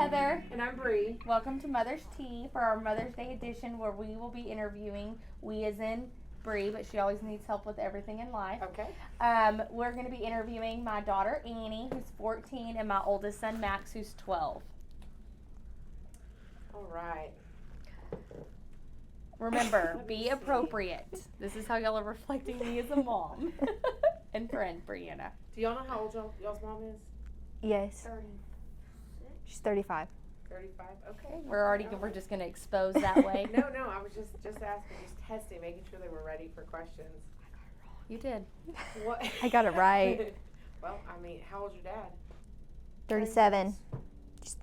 Heather. And I'm Bree. Welcome to Mother's Tea for our Mother's Day edition where we will be interviewing, we as in Bree, but she always needs help with everything in life. Okay. We're going to be interviewing my daughter Annie, who's 14, and my oldest son Max, who's 12. All right. Remember, be appropriate. This is how y'all are reflecting me as a mom and friend, Brianna. Do y'all know how old y'all's mom is? Yes. 36? She's 35. 35? Okay. We're just going to expose that way. No, I was just asking, just testing, making sure they were ready for questions. You did. What? I got it right. Well, I mean, how old's your dad? 37.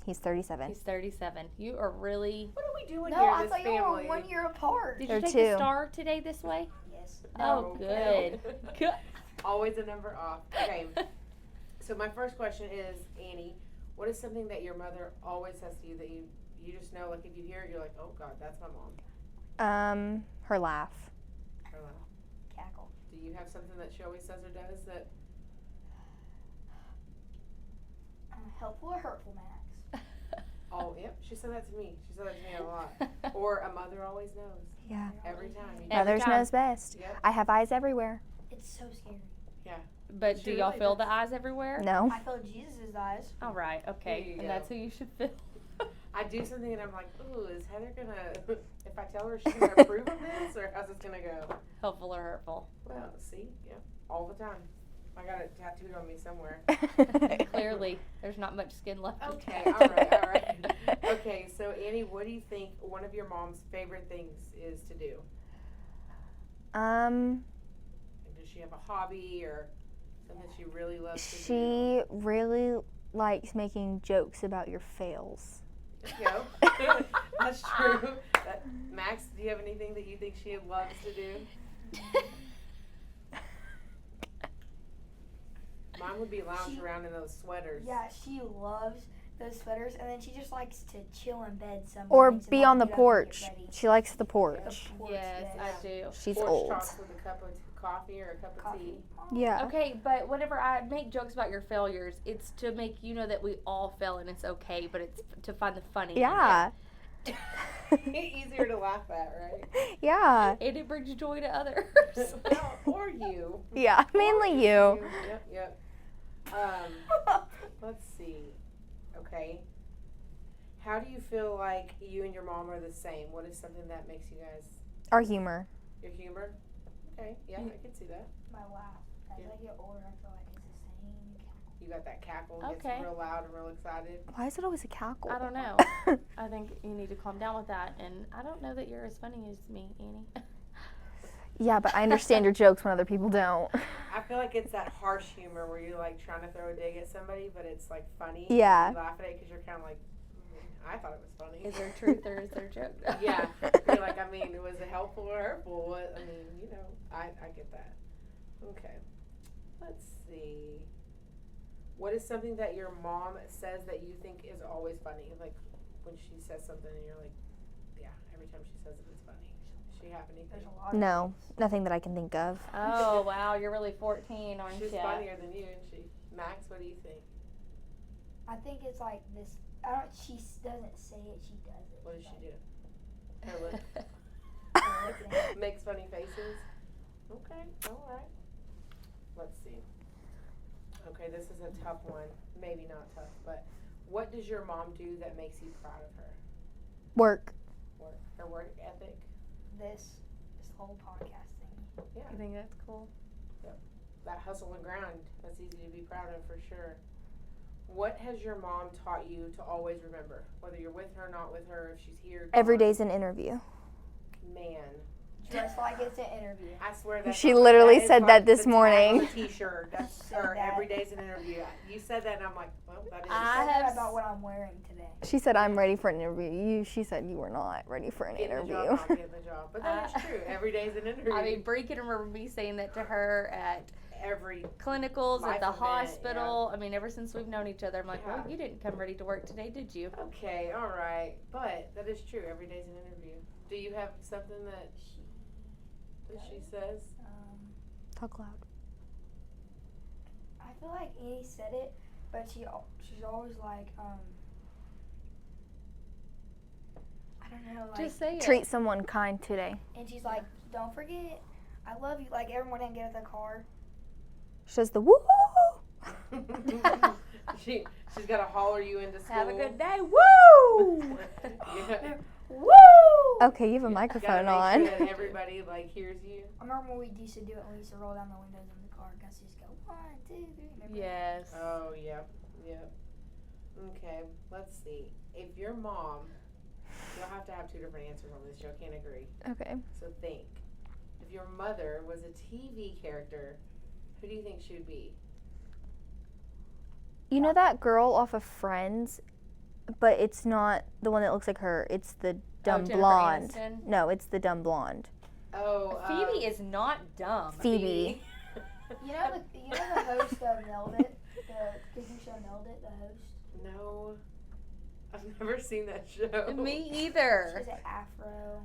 He's 37. He's 37. You are really... What are we doing No, here, I this thought you family? were 1 year apart. Did They're you take two. the star today this way? Yes. Oh, good. Good. Always a number off. Okay. So my first question is, Annie, what is something that your mother always says to you that you just know, like if you hear it, you're like, oh God, that's my mom? Her laugh. Her laugh. Cackle. Do you have something that she always says or does that? Helpful or hurtful, Max? Oh, yep. She said that to me. She said that to me a lot. Or a mother always knows. Yeah. Every time. Every Mothers time. knows best. Yep. I have eyes everywhere. It's so scary. Yeah. But She do y'all really feel does. the eyes everywhere? No. I feel Jesus' eyes. All right, There okay. you And go. that's who you should feel. I do something and I'm like, ooh, is Heather gonna, if I tell her, she's gonna approve of this, or how's this gonna go? Helpful or hurtful? Well, see, yeah, all the time. I got it tattooed on me somewhere. Clearly, there's not much skin left. to Okay, tattoo. all right. Okay, so Annie, what do you think one of your mom's favorite things is to do? Does she have a hobby or something she really loves to do? She really likes making jokes about your fails. There you go. That's true. Max, do you have anything that you think she loves to do? Mine would be lounge around in those sweaters. Yeah, she loves those sweaters, and then she just likes to chill in bed some Or mornings and be not on the get up and get porch. ready. She likes the The porch. porch, Yes, I do. She's Porch old. talks with a cup of coffee or a cup of tea. Coffee. Yeah. Okay, but whenever I make jokes about your failures, it's to make you know that we all fail and it's okay, but it's to find the funny. in Yeah. Easier to laugh at, right? Yeah. it. And it brings joy to others. Well, or you. Yeah. Mainly you. Yep. Let's see. Okay. How do you feel like you and your mom are the same? What is something that makes you guys Our humor. your humor? Okay, yeah, I can see that. My laugh. As Yeah. I get older, I feel like it's the same. You got that cackle, Okay. gets real loud and real excited. Why is it always a cackle? I don't know. I think you need to calm down with that. And I don't know that you're as funny as me, Annie. Yeah, but I understand your jokes when other people don't. I feel like it's that harsh humor where you're like trying to throw a dig at somebody, but it's like funny. Yeah. You laugh at it because you're kind of like, I thought it was funny. Is there truth or is there joke? Yeah. You're like, I mean, was it helpful or hurtful? What, I mean, you know, I get that. Okay. Let's see. What is something that your mom says that you think is always funny? Like when she says something and you're like, yeah, every time she says it, it's funny. Does she have anything? There's a lot. No, nothing that I can think of. Oh, wow. You're really 14, aren't She's you? funnier than you, isn't she? Max, what do you think? I think it's like this. She doesn't say it. She does it. What does she do? Her lip Like, makes funny faces. Okay, all right. Let's see. Okay, this is a tough one. Maybe not tough, but what does your mom do that makes you proud of her? Work. Her work ethic? this whole podcast thing. Yeah, You think that's cool? that hustle and grind. That's easy to be proud of for sure. What has your mom taught you to always remember? Whether you're with her, not with her, if she's here. Every gone. day's an interview. Man, Just like it's an interview. I swear that. She literally is said like that this the tag morning. on the T-shirt. That's Said her. that. Every day's an interview. You said that, and I'm like, well, that is. I I said have that about what I'm wearing today. She said, I'm ready for an interview. She said you were not ready for an Getting the interview. job, not getting the job. But that is true. Every day's an interview. I mean, Bree can remember me saying that to her at every. clinicals, Life at the event, hospital. I mean, ever since we've known each other, I'm like, Yeah. well, you didn't come ready to work today, did you? Okay, all right, but that is true. Every day's an interview. Do you have something that she says? Talk loud. I feel like Annie said it, but she's always like, I don't know. Like, Just say it. Treat someone kind today. and she's like, don't forget, I love you. Like every morning I get out of the car. She does the woo. She's got to holler you into school. Have a good day. Woo! Yeah. Woo! Okay, you have a Gotta microphone make on. sure that everybody like hears you. I remember when we used to do it when we used to roll down the windows in the car. Guys used to go 1, 2, 3. Remember? Yes. Oh, yep. Okay, let's see. If your mom, you'll have to have 2 different answers on this. Y'all can't agree. Okay. So think. If your mother was a TV character, who do you think she would be? You know that girl off of Friends, but it's not the one that looks like her. It's the dumb Jennifer blonde. Aniston? No, it's the dumb blonde. Oh, Phoebe is not dumb. Phoebe. You know the host of Nailed It, the cooking show Nailed It, the host. No, I've never seen that show. Me She either. has an afro.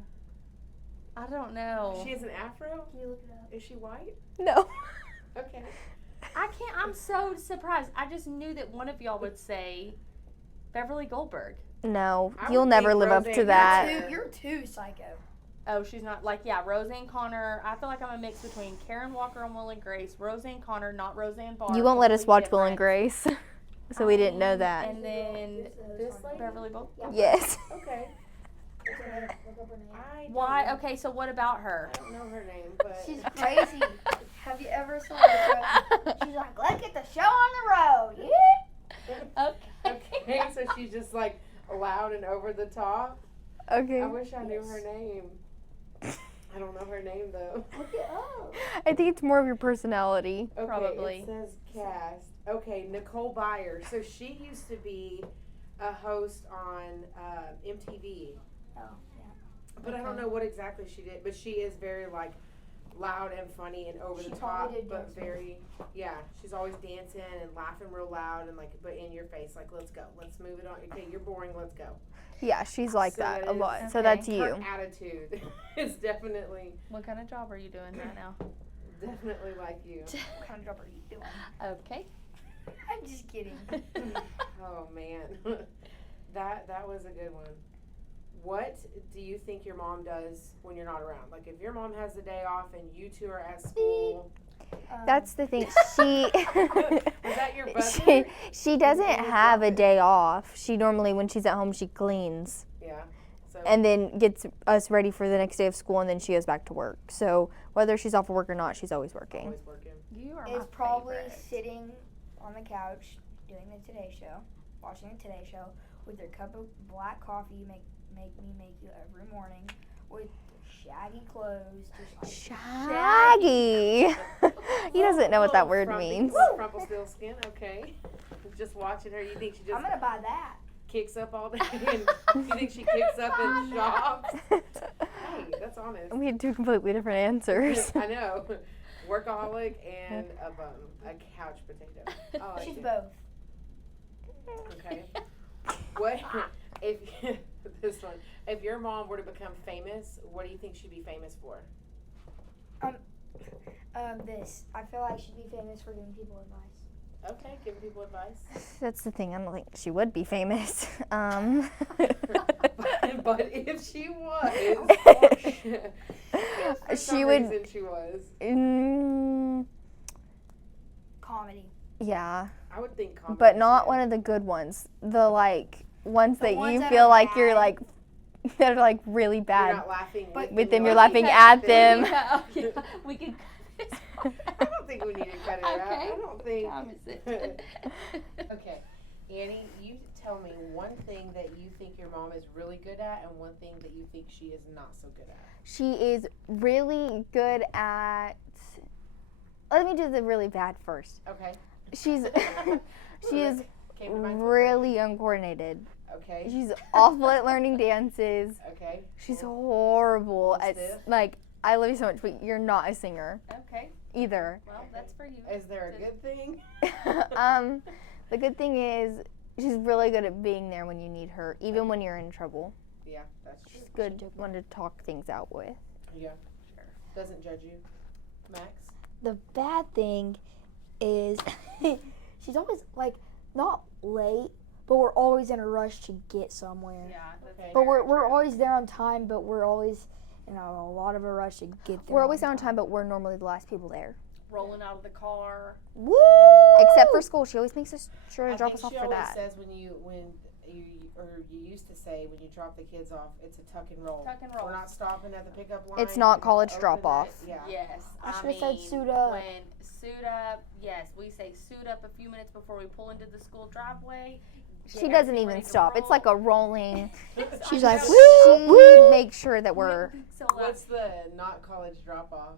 I don't know. She has an afro? Can you look it up? Is she white? No. Okay. I can't. I'm so surprised. I just knew that one of y'all would say Beverly Goldberg. No, I you'll would never think live up to Roseanne that. You're too psycho. Oh, she's not like Roseanne Connor. I feel like I'm a mix between Karen Walker and Will and Grace. Roseanne Connor, not Roseanne Barr. You won't let us completely watch Will and different. Grace, so we didn't know that. And then This lady? Beverly Goldberg. Yes. Okay. Look up her name. I don't Why? know- Okay, so what about her? I don't know her name, but She's crazy. Have you ever seen her show? She's like, let's get the show on the road. Yeah. okay. So she's just like loud and over the top. Okay. I wish I knew her name. I don't know her name though. Look it up. I think it's more of your personality. Okay, Probably. It says cast. Okay, Nicole Byer. So she used to be a host on MTV. Oh, But I don't know what exactly she did. But she is very like loud and funny and over She the probably top, did but dance very she's always dancing and laughing real loud and like but in your face like let's go, let's move it on. Okay, you're boring, let's go. Yeah, she's like So that that a is- lot. So Okay. that's Her you. attitude is definitely What kind of job are you doing right now? like you. What kind of job are you doing? Okay. I'm just kidding. Oh man, that was a good one. What do you think your mom does when you're not around? Like if your mom has the day off and you two are at school. That's the thing. She Was that your buzzer? she doesn't Always have a drop it. day off. She normally, when she's at home, she cleans Yeah. So and then gets us ready for the next day of school, and then she goes back to work. So whether she's off of work or not, she's always working. always working. You are Is my probably favorite. sitting on the couch doing the Today Show, watching the Today Show with their cup of black coffee you make you every morning with shaggy clothes, just like Shaggy. He doesn't know what that word Frumpy- means. Rumpelstiltskin, okay. Just watching her, you think she just I'm gonna buy that. kicks up all day and you think she kicks up and shops? Hey, that's honest. We had two completely different answers. I know. Workaholic and a bum. A couch potato. I like She's it. both. Okay. What if this one? If your mom were to become famous, what do you think she'd be famous for? This. I feel like she'd be famous for giving people advice. Okay, giving people advice. That's the thing. I don't think she would be famous. But if she was, for She some would- reason she was. Comedy. Yeah, I would think comedy. but not too. one of the good ones. The like ones The that ones you that feel are like you're bad. like that are like really You're bad. not laughing But with them, you're you're laughing at them. Yeah, okay. We can cut this part I don't think we need to cut it out. Okay. I don't think. Time is it? Okay, Annie, you tell me one thing that you think your mom is really good at and one thing that you think she is not so good at. She is really good at. Let me do the really bad first. Okay. She's she is Came to mind really uncoordinated. quick. Okay. She's awful at learning dances. Okay. She's cool. horrible Little at stiff? like. I love you so much, but you're not a singer Okay, either. well, that's for you. Is there a good thing? The good thing is she's really good at being there when you need her, even when you're in trouble. Yeah, that's true. She's good one to talk things out with. Yeah. Sure. Doesn't judge you. Max? The bad thing is she's always like not late, but we're always in a rush to get somewhere. Yeah. That's Okay. But very we're true. always there on time, but we're always in a lot of a rush to get there. We're always there on time, but we're normally the last people there. rolling out of the car. Woo! Except for school. She always makes us sure to I drop think us off she for always that. says when you used to say when you drop the kids off, it's a tuck and roll. Tuck and roll. We're not stopping at the pickup line. It's not We college open drop it. off. Yeah. Yes. I should've said suit up. When suit up, yes, we say suit up a few minutes before we pull into the school driveway. She Get doesn't everything even ready to stop. It's roll. like a rolling. She's I like, know. She makes sure that we're. So What's the not college drop off?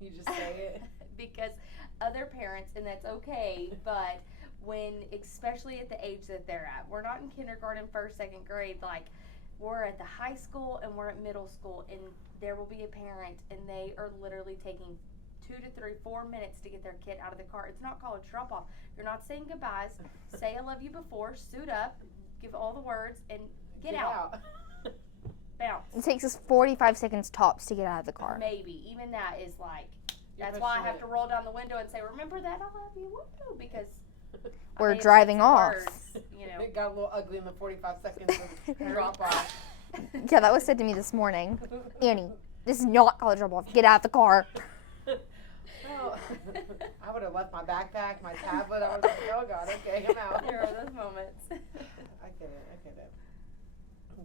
You just say it. because other parents, and that's okay, but when, especially at the age that they're at, we're not in kindergarten, first, second grade, like we're at the high school and we're at middle school, and there will be a parent and they are literally taking 2 to 3, 4 minutes to get their kid out of the car. It's not college drop off. You're not saying goodbyes. Say I love you before, suit up, give all the words, and get out. Bounce. It takes us 45 seconds tops to get out of the car. Maybe. Even that is like, You're that's why I pushing have it. to roll down the window and say, remember that I love you, woo, because I We're may have said driving some off. words, you know. It got a little ugly in the 45 seconds of drop off. Yeah, that was said to me this morning. Annie, this is not college drop off. Get out of the car. Oh, I would have left my backpack, my tablet. I was like, oh God, okay, I'm out. There are those moments. I get it.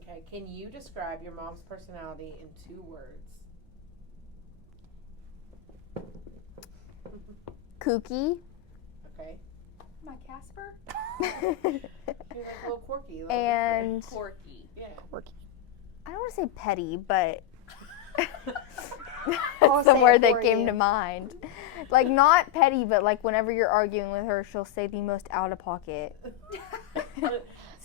Okay, can you describe your mom's personality in 2 words? Kooky. Okay. My Casper? You're like a little quirky. A little And Corky. different. I don't want to say petty, but I'll that's the say word it that for came you. to mind. Like, not petty, but like whenever you're arguing with her, she'll say the most out of pocket.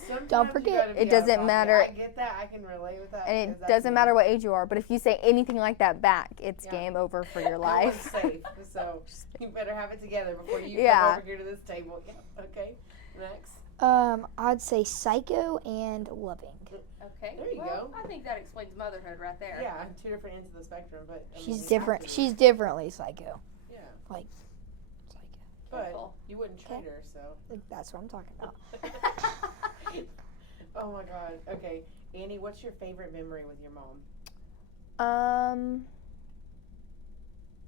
Sometimes Don't you forget, gotta be it out of doesn't pocket. matter- I get that. I can relate with that. And because it that's doesn't me. matter what age you are, but if you say anything like that back, it's Yeah. game over for your No one's life. safe, so you better have it together before you Yeah. come over here to this table. Yeah. Okay. Next. I'd say psycho and loving. Okay. There you well, go. I think that explains motherhood right there. Yeah, 2 different ends of the spectrum, but I mean, She's you have different. to be. She's differently psycho. Yeah, Psycho. but Careful. you wouldn't treat her, so. Like, that's what I'm talking about. Oh my God. Okay, Annie, what's your favorite memory with your mom?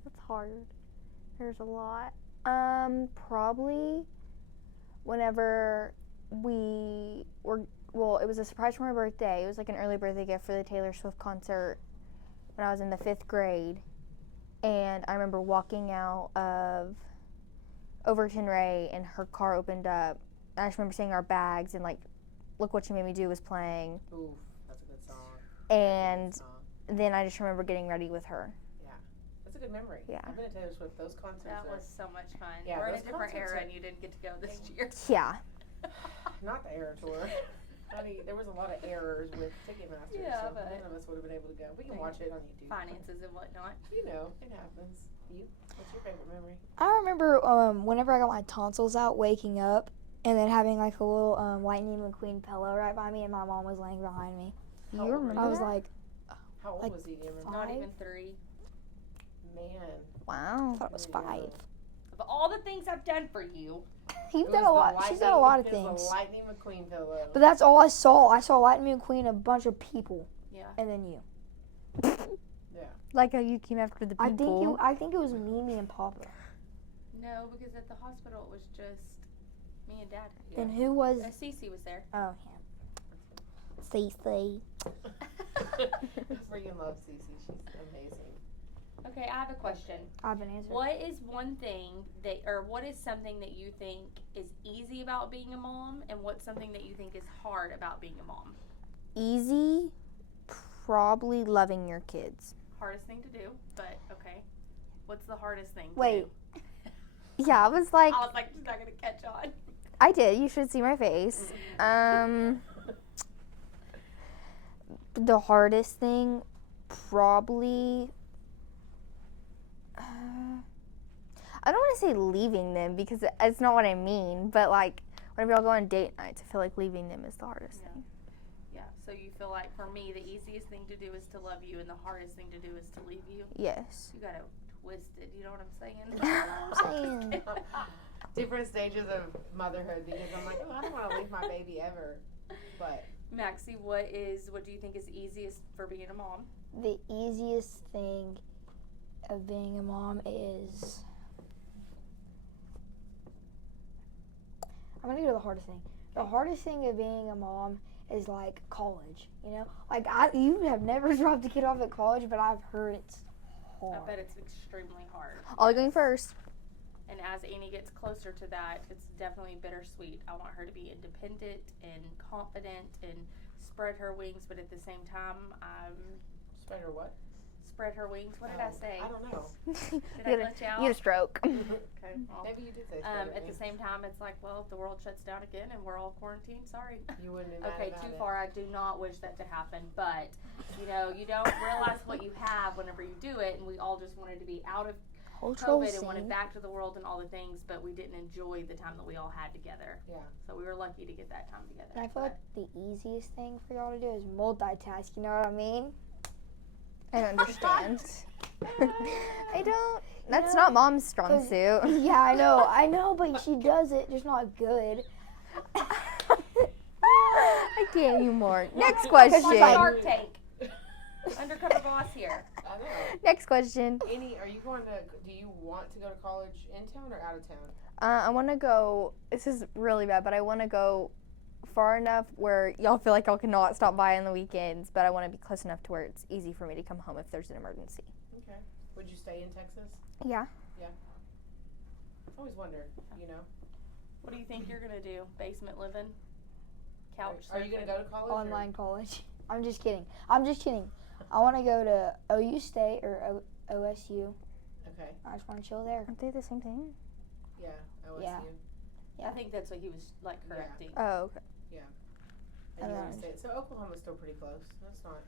That's hard. There's a lot. Probably whenever we were, well, it was a surprise for my birthday. It was like an early birthday gift for the Taylor Swift concert when I was in the 5th grade. And I remember walking out of Overton Ray and her car opened up. And I just remember seeing our bags and like, Look What You Made Me Do was playing. Oof, that's a good song. And That's a good song. then I just remember getting ready with her. That's a good memory. Yeah. I've been to Taylor Swift. Those concerts That are was so much fun. Yeah, We're in a those different concerts era are- and you didn't get to go this year. Yeah. not the Era Tour. Honey, there was a lot of errors with Ticketmaster, Yeah, so but- none of us would have been able to go. We can watch it on YouTube. Finances and whatnot. You know, it happens. You? What's your favorite memory? I remember whenever I got my tonsils out, waking up and then having like a little Lightning McQueen pillow right by me, and my mom was laying behind me. How You old were remember I was that? like, How old like was he? Do you remember? Not 5? even 3. Man. Wow. I thought it was There you 5. go. Of all the things I've done for you, He's It done was a the lot. She's done a Lightning- lot of it was things. the Lightning McQueen pillow. But that's all I saw. I saw Lightning McQueen, a bunch of people, yeah. and then you. Like how you came after the people. I think it was Mimi and Papa. No, because at the hospital it was just me and Dad. Then who was? Cece was there. Oh, yeah. Cece. Freaking love Cece. She's amazing. Okay, I have a question. I've been answering. What is one thing that, or what is something that you think is easy about being a mom, and what's something that you think is hard about being a mom? Easy, probably loving your kids. Hardest thing to do, but okay. What's the hardest thing? To Wait. do? Yeah, I was like, I was like, she's not gonna catch on. I did. You should see my face. The hardest thing, probably. I don't want to say leaving them because it's not what I mean, but like whenever y'all go on date nights, I feel like leaving them is the hardest Yeah. thing. Yeah. So you feel like for me, the easiest thing to do is to love you, and the hardest thing to do is to leave you. Yes. You got it twisted. You know what I'm saying? I'm saying. different stages of motherhood because I'm like, oh, I don't want to leave my baby ever. But Maxie, what do you think is easiest for being a mom? The easiest thing of being a mom is, I'm gonna go to the hardest thing. The hardest thing of being a mom is like college, you know? Like you have never dropped a kid off at college, but I've heard it's hard. I bet it's extremely hard. I'll go first. And as Annie gets closer to that, it's definitely bittersweet. I want her to be independent and confident and spread her wings, but at the same time, spread her what? Spread her wings. What did I say? I don't know. Did I glitch out? You had a stroke. Okay. Well, Maybe you did say at the same time, it's like, well, if the world shuts down again and we're all quarantined, sorry. You wouldn't be mad Okay, about too it. far. I do not wish that to happen, but you know, you don't realize what you have whenever you do it, and we all just wanted to be out of COVID and wanted back to the world and all the things, but we didn't enjoy the time that we all had together. Yeah. So we were lucky to get that time together. And I feel like the easiest thing for y'all to do is multitask, you know what I mean? I understand. I don't. That's not mom's strong 'cause- suit. Yeah, I know, but she does it, just not good. I can't anymore. Next Watch question. Shark Tank. Undercover boss here. I know. Next question. Annie, do you want to go to college in town or out of town? I want to go. This is really bad, but I want to go far enough where y'all feel like y'all cannot stop by on the weekends, but I want to be close enough to where it's easy for me to come home if there's an emergency. Okay. Would you stay in Texas? Yeah. I always wonder, you know. What do you think you're gonna do? Basement living? Couch Are you going to go to college? Online college. I'm just kidding. I want to go to OU State or OSU. Okay. I just want to chill there. Aren't they the same thing? Yeah. OSU. Yeah. I think that's what he was like correcting. Oh, okay. And you want Around. to stay. So Oklahoma's still pretty close. That's not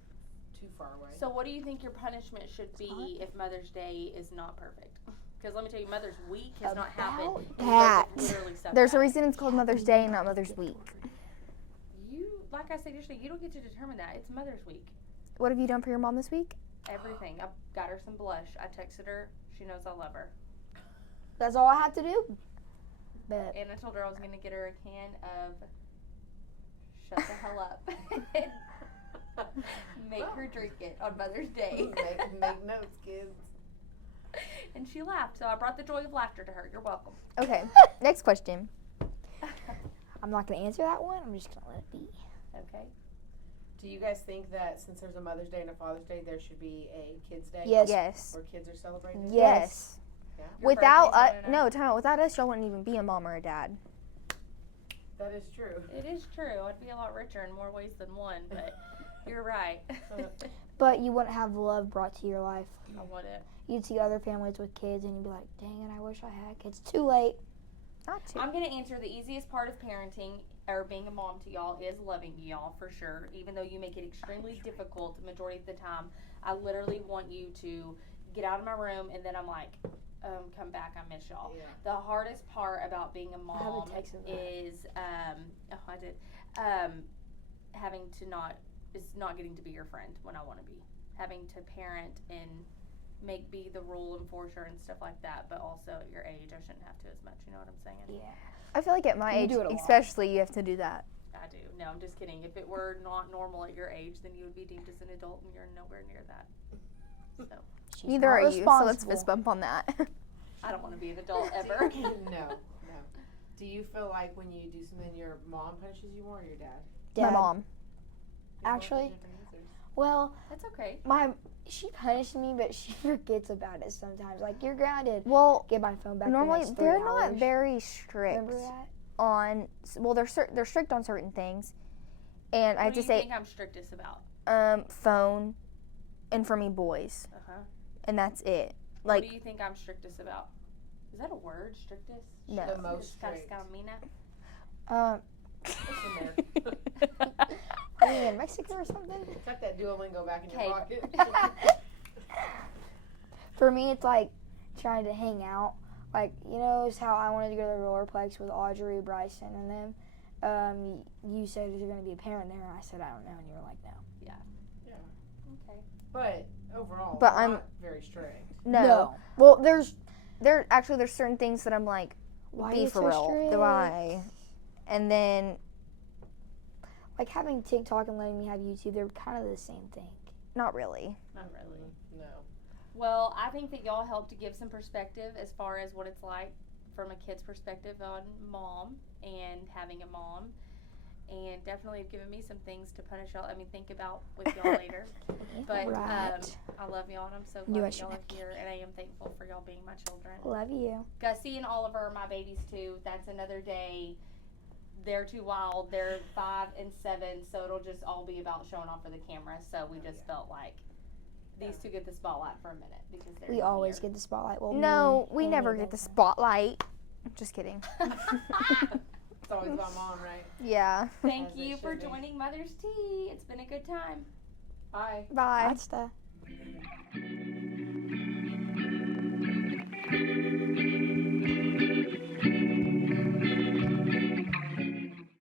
too far away. So what do you think your punishment should be if Mother's Day is not perfect? Because let me tell you, Mother's Week has not happened. and you guys have literally suffered There's a that. reason it's called Mother's Day and not Mother's Week. You, like I said yesterday, you don't get to determine that. It's Mother's Week. What have you done for your mom this week? Everything. I got her some blush. I texted her. She knows I love her. That's all I have to do. But And I told her I was going to get her a can of Shut the Hell Up. Make her drink it on Mother's Day. make notes, kids. And she laughed, so I brought the joy of laughter to her. You're welcome. Okay. Next question. I'm not going to answer that one. I'm just going to let it be. Okay. Do you guys think that since there's a Mother's Day and a Father's Day, there should be a Kids Day? Yes. Yes. Where kids are celebrated? Yes. Yeah. Your Without birthday's us, no, time out. Without us, y'all wouldn't even be a mom or a dad. That is true. It is true. I'd be a lot richer in more ways than one, but you're right. But you wouldn't have love brought to your life. I wouldn't. You'd see other families with kids and you'd be like, dang it, I wish I had kids. Too late. Not too. I'm going to answer the easiest part of parenting or being a mom to y'all is loving y'all for sure. Even though you make it extremely difficult the majority of the time, I literally want you to get out of my room and then I'm like, come back, I miss y'all. Yeah. The hardest part about being a mom I have a text of that. is having to not getting to be your friend when I want to be, having to parent and be the rule enforcer and stuff like that, but also at your age I shouldn't have to as much, you know what I'm saying? Yeah. I feel like at my You age, do it a lot. especially, you have to do that. I do. No, I'm just kidding. If it were not normal at your age, then you would be deemed as an adult and you're nowhere near that. So She's Neither not are you, so let's responsible. fist bump on that. I don't want to be an adult ever. No. Do you feel like when you do something, your mom punishes you more or your dad? My Dad. mom. You both have Actually- different answers. Well, That's okay. she punished me, but she forgets about it sometimes. Like, you're grounded. Well, Get my phone back. normally the next they're 3 not hours. very strict Remember that? on. Well, they're strict on certain things, and I What have do to you say, think I'm strictest about? phone, and for me boys, and that's it. What Like do you think I'm strictest about? Is that a word, strictest? no. The most strict. Cascamina? It's in there. Are you in Mexico or something? Tuck that Duolingo back in your Okay. pocket. For me, it's like trying to hang out. Like, you know, it's how I wanted to go to the Rollerplex with Audrey, Bryson, and them. You said, is there going to be a parent there? And I said, I don't know. And you were like, no. Okay. But overall, But they're I'm- not very strict. No. Well, there's certain things that I'm like, Why be you for so real. strict? Why? And then, Like having TikTok and letting me have YouTube, they're kind of the same thing. not really. Not really. No. Well, I think that y'all help to give some perspective as far as what it's like from a kid's perspective on mom and having a mom. And definitely have given me some things to punish y'all. I mean, think about with y'all later. But Right. I love y'all and I'm so Knew I glad that should y'all are have here. And I am thankful for y'all being my children. Love you. Gussie and Oliver are my babies too. That's another day. They're too wild. They're 5 and 7, so it'll just all be about showing off for the camera. So we just felt like these two get the spotlight for a minute because they're We always get the spotlight. Well, No, me we and never you get the guys. spotlight. Just kidding. It's always about mom, right? Yeah. Thank As it you for should be. joining Mother's Tea. It's been a good time. Bye. Bye. That's the